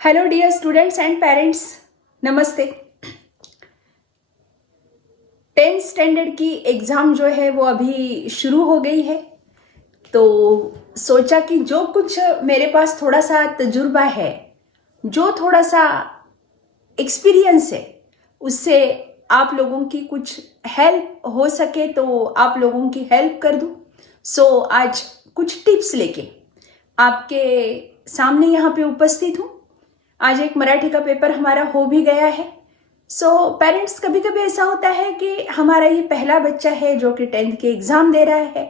Hello dear students and parents, नमस्ते। 10th standard की exam जो है वो अभी शुरू हो गई है। तो सोचा कि जो कुछ मेरे पास थोड़ा सा तजुर्बा है, जो थोड़ा सा एक्सपीरियंस है, उससे आप लोगों की कुछ हेल्प हो सके तो आप लोगों की हेल्प कर दूं। आज कुछ टिप्स लेके आपके सामने यहाँ पे उपस्थित हूँ। आज एक मराठी का पेपर हमारा हो भी गया है। पेरेंट्स, कभी कभी ऐसा होता है कि हमारा ये पहला बच्चा है जो कि 10th के एग्ज़ाम दे रहा है,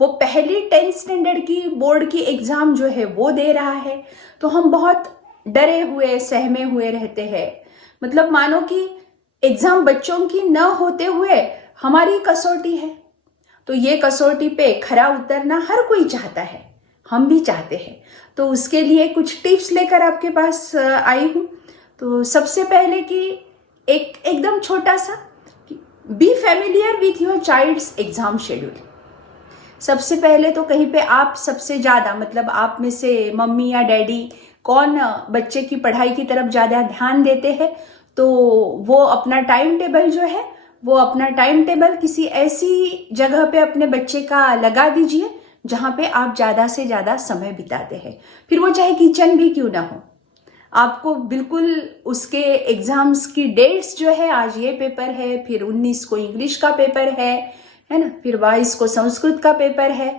वो पहली 10th स्टैंडर्ड की बोर्ड की एग्ज़ाम जो है वो दे रहा है। तो हम बहुत डरे हुए सहमे हुए रहते हैं। मतलब मानो कि एग्ज़ाम बच्चों की न होते हुए हमारी कसौटी है। तो ये कसौटी पे खरा उतरना हर कोई चाहता है, हम भी चाहते हैं। तो उसके लिए कुछ टिप्स लेकर आपके पास आई हूँ। तो सबसे पहले कि एकदम छोटा सा, be familiar with your child's exam schedule. सबसे पहले तो कहीं पे आप सबसे ज़्यादा, मतलब आप में से मम्मी या डैडी कौन बच्चे की पढ़ाई की तरफ ज़्यादा ध्यान देते हैं, तो वो अपना टाइम टेबल जो है वो अपना टाइम टेबल किसी ऐसी जगह पे अपने बच्चे का लगा दीजिए जहाँ पे आप ज़्यादा से ज़्यादा समय बिताते हैं। फिर वो चाहे किचन भी क्यों ना हो, आपको बिल्कुल उसके एग्जाम्स की डेट्स जो है, आज ये पेपर है, फिर 19 को इंग्लिश का पेपर है ना, फिर 22 को संस्कृत का पेपर है।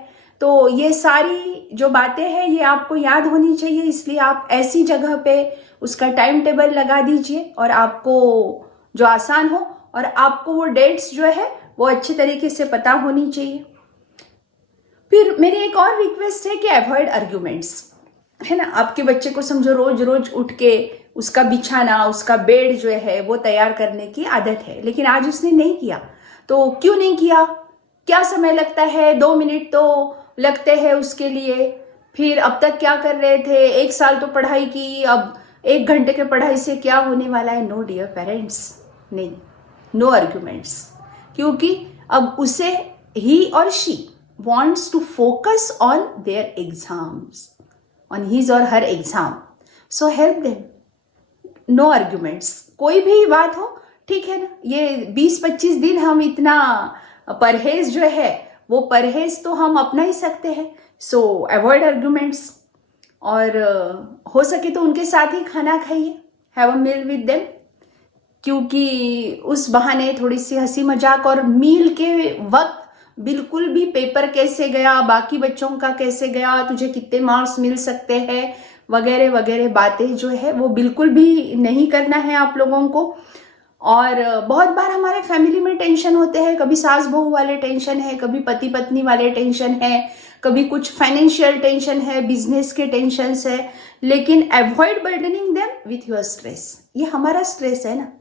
तो ये सारी जो बातें हैं ये आपको याद होनी चाहिए, इसलिए आप ऐसी जगह पे उसका टाइम टेबल लगा दीजिए और आपको जो आसान हो, और आपको वो डेट्स जो है वो अच्छे तरीके से पता होनी चाहिए। फिर मेरी एक और रिक्वेस्ट है कि अवॉइड आर्ग्यूमेंट्स, है ना। आपके बच्चे को समझो रोज रोज उठ के उसका बिछाना, उसका बेड जो है वो तैयार करने की आदत है, लेकिन आज उसने नहीं किया। तो क्यों नहीं किया, क्या समय लगता है, 2 मिनट तो लगते हैं उसके लिए। फिर अब तक क्या कर रहे थे, 1 साल तो पढ़ाई की, अब 1 घंटे के पढ़ाई से क्या होने वाला है। नो डियर पेरेंट्स, नहीं, नो आर्ग्यूमेंट्स। क्योंकि अब उसे, ही और she wants to focus on their exams, on his or her exam, so help them. No arguments, कोई भी बात हो, ठीक है ना। ये 20-25 दिन हम इतना परहेज जो है वो परहेज तो हम अपना ही सकते हैं। सो अवॉइड आर्ग्यूमेंट्स, और हो सके तो उनके साथ ही खाना खाइए, have a meal with them, क्योंकि उस बहाने थोड़ी सी हंसी मजाक, और मील के वक्त बिल्कुल भी पेपर कैसे गया, बाकी बच्चों का कैसे गया, तुझे कितने मार्क्स मिल सकते हैं, वगैरह वगैरह बातें जो है वो बिल्कुल भी नहीं करना है आप लोगों को। और बहुत बार हमारे फैमिली में टेंशन होते हैं, कभी सास बहू वाले टेंशन है, कभी पति पत्नी वाले टेंशन है, कभी कुछ फाइनेंशियल टेंशन है, बिजनेस के टेंशन है, लेकिन avoid burdening them with your stress. ये हमारा स्ट्रेस है ना,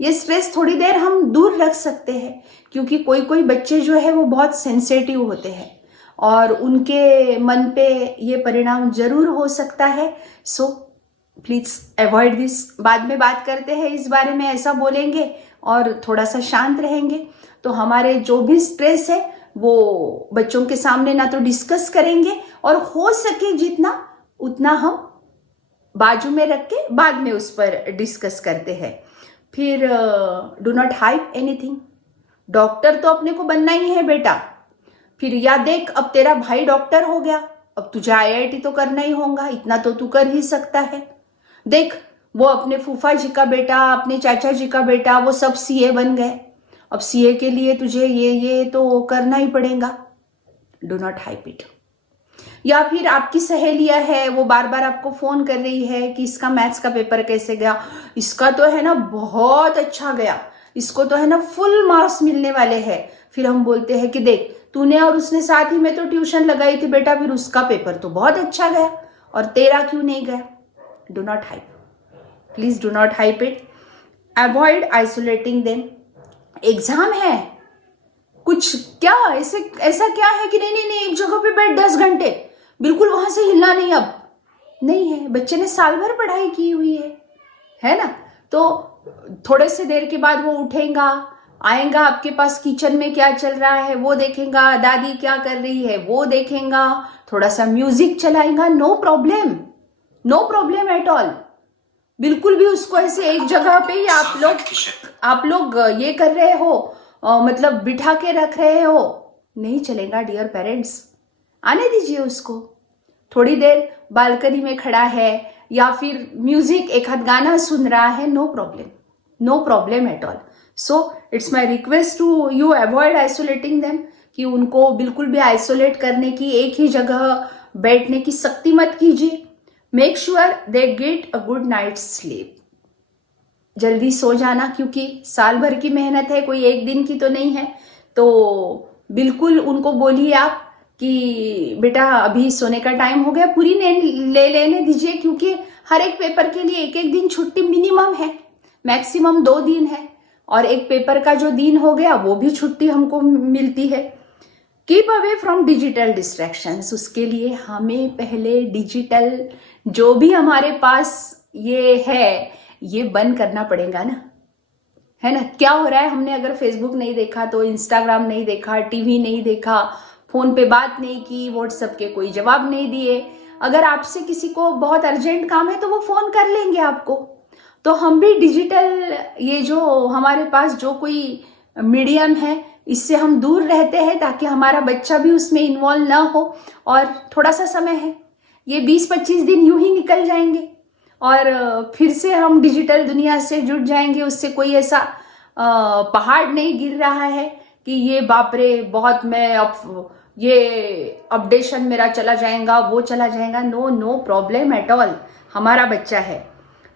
ये स्ट्रेस थोड़ी देर हम दूर रख सकते हैं, क्योंकि कोई कोई बच्चे जो है वो बहुत सेंसिटिव होते हैं और उनके मन पे ये परिणाम जरूर हो सकता है। So please avoid this. बाद में बात करते हैं इस बारे में, ऐसा बोलेंगे और थोड़ा सा शांत रहेंगे तो हमारे जो भी स्ट्रेस है वो बच्चों के सामने ना तो डिस्कस करेंगे, और हो सके जितना उतना हम बाजू में रख के बाद में उस पर डिस्कस करते हैं। फिर do not hype anything. Doctor तो अपने को बनना ही है बेटा। फिर या देख, अब तेरा भाई डॉक्टर हो गया, अब तुझे आईआईटी तो करना ही होगा, इतना तो तू कर ही सकता है। देख, वो अपने फूफा जी का बेटा, अपने चाचा जी का बेटा, वो सब सीए बन गए, अब सीए के लिए तुझे ये तो करना ही पड़ेगा। Do not hype it. या फिर आपकी सहेलियां है, वो बार बार आपको फोन कर रही है कि इसका मैथ्स का पेपर कैसे गया, इसका तो है ना बहुत अच्छा गया, इसको तो है ना फुल मार्क्स मिलने वाले हैं। फिर हम बोलते हैं कि देख, तूने और उसने साथ ही में तो ट्यूशन लगाई थी बेटा, फिर उसका पेपर तो बहुत अच्छा गया और तेरा क्यों नहीं गया। Do not hype, please do not hype it. Avoid isolating them. Exam है, कुछ क्या ऐसा क्या है कि नहीं नहीं नहीं, एक जगह पे बैठ 10 घंटे, बिल्कुल वहां से हिलना नहीं। अब नहीं है, बच्चे ने साल भर पढ़ाई की हुई है ना। तो थोड़े से देर के बाद वो उठेगा, आएगा आपके पास, किचन में क्या चल रहा है वो देखेगा, दादी क्या कर रही है वो देखेगा, थोड़ा सा म्यूजिक चलाएगा, no problem, no problem at all. बिल्कुल भी उसको ऐसे एक जगह पे ही आप लोग ये कर रहे हो, मतलब बिठा के रख रहे हो, नहीं चलेगा डियर पेरेंट्स। आने दीजिए उसको। थोड़ी देर बालकनी में खड़ा है या फिर म्यूजिक एक आध गाना सुन रहा है, no problem, no problem at all. So it's my request to you, avoid isolating them, कि उनको बिल्कुल भी आइसोलेट करने की, एक ही जगह बैठने की सख्ती मत कीजिए। Make sure they get a good night sleep. जल्दी सो जाना, क्योंकि साल भर की मेहनत है, कोई एक दिन की तो नहीं है। तो बिल्कुल उनको बोलिए आप कि बेटा अभी सोने का टाइम हो गया, पूरी नींद ले लेने दीजिए, क्योंकि हर एक पेपर के लिए एक एक दिन छुट्टी मिनिमम है, मैक्सिमम 2 दिन है, और एक पेपर का जो दिन हो गया वो भी छुट्टी हमको मिलती है। Keep away from digital distractions. उसके लिए हमें पहले डिजिटल जो भी हमारे पास ये है ये बंद करना पड़ेगा ना, है ना। क्या हो रहा है, हमने अगर फेसबुक नहीं देखा तो इंस्टाग्राम नहीं देखा, टीवी नहीं देखा, फोन पे बात नहीं की, व्हाट्सएप के कोई जवाब नहीं दिए। अगर आपसे किसी को बहुत अर्जेंट काम है तो वो फोन कर लेंगे आपको। तो हम भी डिजिटल ये जो हमारे पास जो कोई मीडियम है इससे हम दूर रहते हैं, ताकि हमारा बच्चा भी उसमें इन्वॉल्व ना हो। और थोड़ा सा समय है, ये 20-25 दिन यूं ही निकल जाएंगे और फिर से हम डिजिटल दुनिया से जुड़ जाएंगे। उससे कोई ऐसा पहाड़ नहीं गिर रहा है कि ये बाप रे बहुत मैं अब ये अपडेशन मेरा चला जाएगा, वो चला जाएगा। No, no problem at all, हमारा बच्चा है।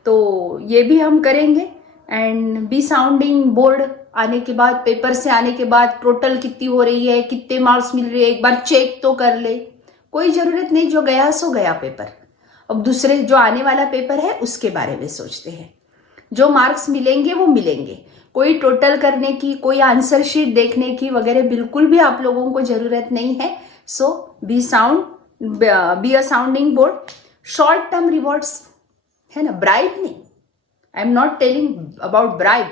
तो ये भी हम करेंगे। एंड बी साउंडिंग बोर्ड आने के बाद, पेपर से आने के बाद टोटल कितनी हो रही है, कितने मार्क्स मिल रहे हैं, एक बार चेक तो कर ले। कोई जरूरत नहीं, जो गया सो गया पेपर। अब दूसरे जो आने वाला पेपर है उसके बारे में सोचते हैं। जो मार्क्स मिलेंगे वो मिलेंगे, कोई टोटल करने की, कोई आंसर शीट देखने की वगैरह बिल्कुल भी आप लोगों को जरूरत नहीं है। So be a sounding board. Short term rewards है ना, ब्राइब नहीं, I am not telling about bribe,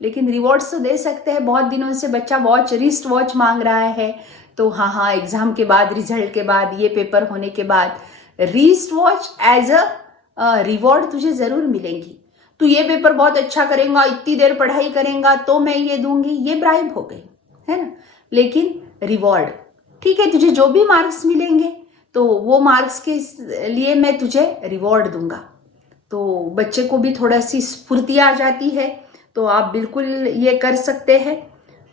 लेकिन रिवॉर्ड्स तो दे सकते हैं। बहुत दिनों से बच्चा वॉच, रिस्ट वॉच मांग रहा है, तो हाँ, एग्जाम के बाद, रिजल्ट के बाद, ये पेपर होने के बाद wrist watch as a reward तुझे जरूर मिलेंगी। तू ये पेपर बहुत अच्छा करेगा, इतनी देर पढ़ाई करेगा तो मैं ये दूंगी, ये ब्राइब हो गई, है ना। लेकिन रिवॉर्ड, ठीक है, तुझे जो भी मार्क्स मिलेंगे तो वो मार्क्स के लिए मैं तुझे रिवॉर्ड दूंगा। तो बच्चे को भी थोड़ा सी स्फूर्ति आ जाती है, तो आप बिल्कुल ये कर सकते हैं।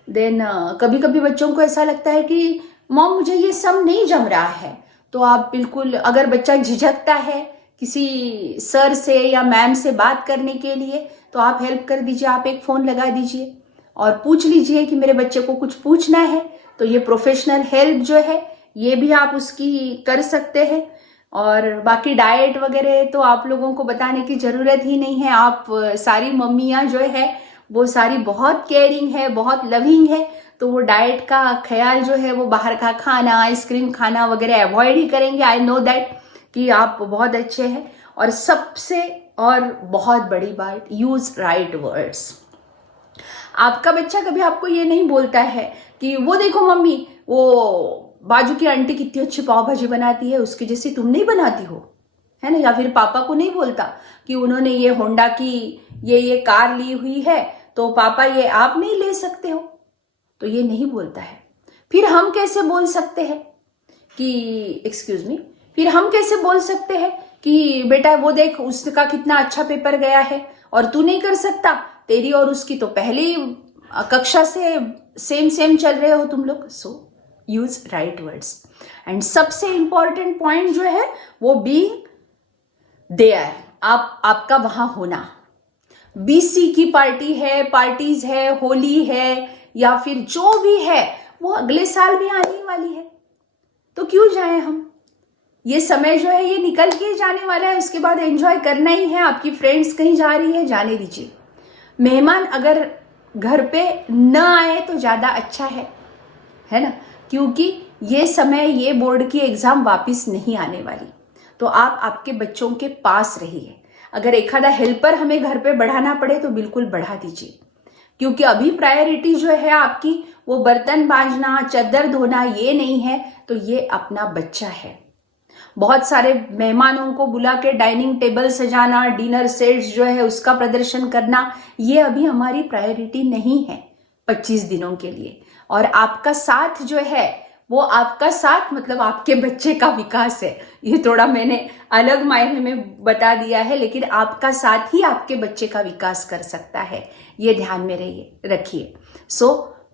देन कभी कभी बच्चों को ऐसा लगता है कि मॉम मुझे ये सब नहीं जम रहा है, तो आप बिल्कुल, अगर बच्चा झिझकता है किसी सर से या मैम से बात करने के लिए, तो आप हेल्प कर दीजिए, आप एक फ़ोन लगा दीजिए और पूछ लीजिए कि मेरे बच्चे को कुछ पूछना है। तो ये प्रोफेशनल हेल्प जो है ये भी आप उसकी कर सकते हैं। और बाकी डाइट वगैरह तो आप लोगों को बताने की ज़रूरत ही नहीं है। आप सारी मम्मियाँ जो है वो सारी बहुत केयरिंग है, बहुत लविंग है, तो वो डाइट का ख्याल जो है वो बाहर का खाना, आइसक्रीम खाना वगैरह अवॉइड ही करेंगे। आई नो दैट कि आप बहुत अच्छे हैं। और सबसे और बहुत बड़ी बात, यूज राइट वर्ड्स। आपका बच्चा कभी आपको ये नहीं बोलता है कि वो देखो मम्मी, वो बाजू की आंटी कितनी अच्छी पाव भाजी बनाती है, उसकी जैसी तुम नहीं बनाती हो, है ना। या फिर पापा को नहीं बोलता कि उन्होंने ये होंडा की ये कार ली हुई है, तो पापा ये आप नहीं ले सकते हो, तो ये नहीं बोलता है। फिर हम कैसे बोल सकते हैं कि एक्सक्यूज मी, फिर हम कैसे बोल सकते हैं कि बेटा वो देख उसका कितना अच्छा पेपर गया है और तू नहीं कर सकता, तेरी और उसकी तो पहली कक्षा से सेम चल रहे हो तुम लोग। सो यूज राइट वर्ड्स। एंड सबसे इंपॉर्टेंट पॉइंट जो है वो बीइंग देयर, आपका वहां होना। बीसी की पार्टी है, पार्टीज है, होली है, या फिर जो भी है वो अगले साल भी आने वाली है, तो क्यों जाए हम। ये समय जो है ये निकल के जाने वाला है, उसके बाद एंजॉय करना ही है। आपकी फ्रेंड्स कहीं जा रही है, जाने दीजिए। मेहमान अगर घर पे न आए तो ज्यादा अच्छा है ना, क्योंकि ये समय, ये बोर्ड की एग्जाम वापस नहीं आने वाली। तो आप आपके बच्चों के पास रहिए। अगर एक आधा हेल्पर हमें घर पे बढ़ाना पड़े तो बिल्कुल बढ़ा दीजिए, क्योंकि अभी प्रायोरिटी जो है आपकी वो बर्तन मांजना, चद्दर धोना ये नहीं है, तो ये अपना बच्चा है। बहुत सारे मेहमानों को बुला के डाइनिंग टेबल सजाना, डिनर सेट्स जो है उसका प्रदर्शन करना, ये अभी हमारी प्रायोरिटी नहीं है 25 दिनों के लिए। और आपका साथ जो है वो आपका साथ मतलब आपके बच्चे का विकास है। ये थोड़ा मैंने अलग मायने में बता दिया है, लेकिन आपका साथ ही आपके बच्चे का विकास कर सकता है, ये ध्यान में रखिए।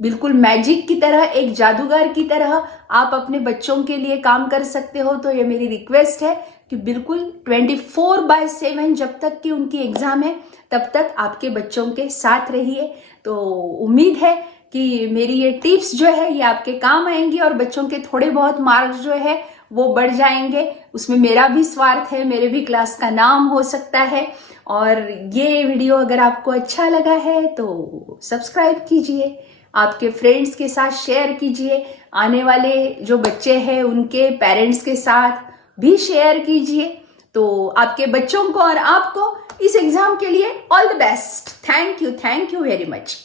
बिल्कुल मैजिक की तरह, एक जादूगर की तरह आप अपने बच्चों के लिए काम कर सकते हो। तो ये मेरी रिक्वेस्ट है कि बिल्कुल 24/7 जब तक कि उनकी एग्जाम है तब तक आपके बच्चों के साथ रहिए। तो उम्मीद है कि मेरी ये टिप्स जो है ये आपके काम आएंगी और बच्चों के थोड़े बहुत मार्क्स जो है वो बढ़ जाएंगे। उसमें मेरा भी स्वार्थ है, मेरे भी क्लास का नाम हो सकता है। और ये वीडियो अगर आपको अच्छा लगा है तो सब्सक्राइब कीजिए, आपके फ्रेंड्स के साथ शेयर कीजिए, आने वाले जो बच्चे हैं उनके पेरेंट्स के साथ भी शेयर कीजिए। तो आपके बच्चों को और आपको इस एग्जाम के लिए all the best. Thank you very much.